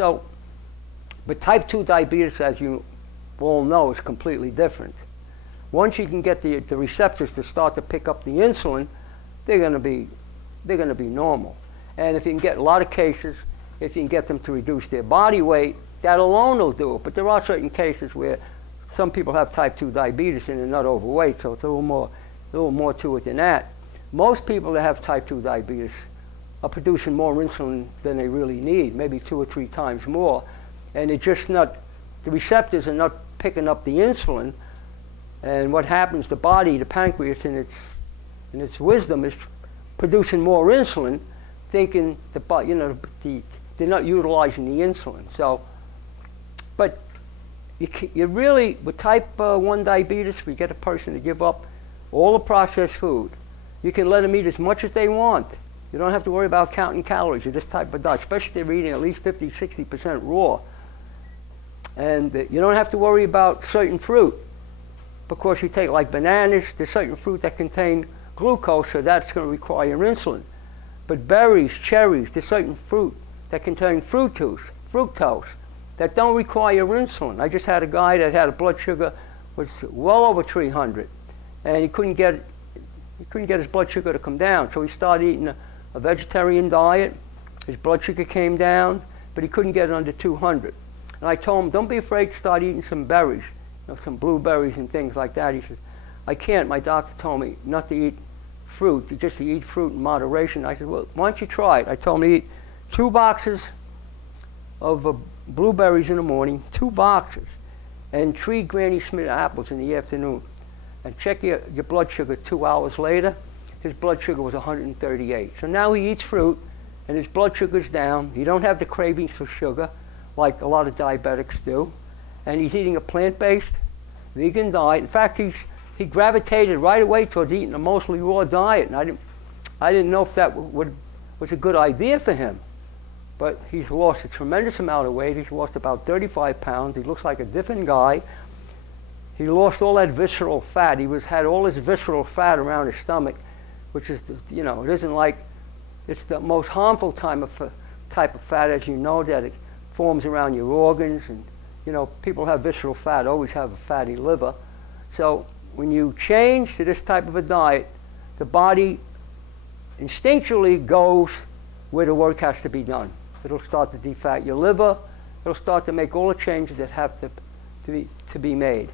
So, but type 2 diabetes, as you all know, is completely different. Once you can get the receptors to start to pick up the insulin, they're going to be normal. And if you can get a lot of cases, if you can get them to reduce their body weight, that alone will do it. But there are certain cases where some people have type 2 diabetes and they're not overweight, so it's a little more to it than that. Most people that have type 2 diabetes are producing more insulin than they really need, maybe 2 or 3 times more. And it's just not, the receptors are not picking up the insulin. And what happens, the body, the pancreas in its wisdom is producing more insulin, thinking they're not utilizing the insulin. So, but you really, with type 1 diabetes, we get a person to give up all the processed food. You can let them eat as much as they want. You don't have to worry about counting calories with this type of diet, especially if they're eating at least 50, 60% raw. And you don't have to worry about certain fruit, because you take like bananas, there's certain fruit that contain glucose, so that's going to require insulin. But berries, cherries, there's certain fruit that contain fructose, that don't require insulin. I just had a guy that had a blood sugar was well over 300, and he couldn't get his blood sugar to come down. So he started eating a vegetarian diet. His blood sugar came down, but he couldn't get it under 200. And I told him, don't be afraid to start eating some berries, some blueberries and things like that. He said, I can't. My doctor told me not to eat fruit, just to eat fruit in moderation. I said, well, why don't you try it? I told him to eat 2 boxes of blueberries in the morning, 2 boxes, and 3 Granny Smith apples in the afternoon. And check your blood sugar 2 hours later. His blood sugar was 138. So now he eats fruit, and his blood sugar's down. He don't have the cravings for sugar, like a lot of diabetics do. And he's eating a plant-based, vegan diet. In fact, he gravitated right away towards eating a mostly raw diet. And I didn't know if that was a good idea for him. But he's lost a tremendous amount of weight. He's lost about 35 pounds. He looks like a different guy. He lost all that visceral fat. He had all this visceral fat around his stomach, which is, it isn't like, it's the most harmful type of fat, as you know, that it forms around your organs. And, people who have visceral fat always have a fatty liver. So when you change to this type of a diet, the body instinctually goes where the work has to be done. It'll start to defat your liver. It'll start to make all the changes that have to be made.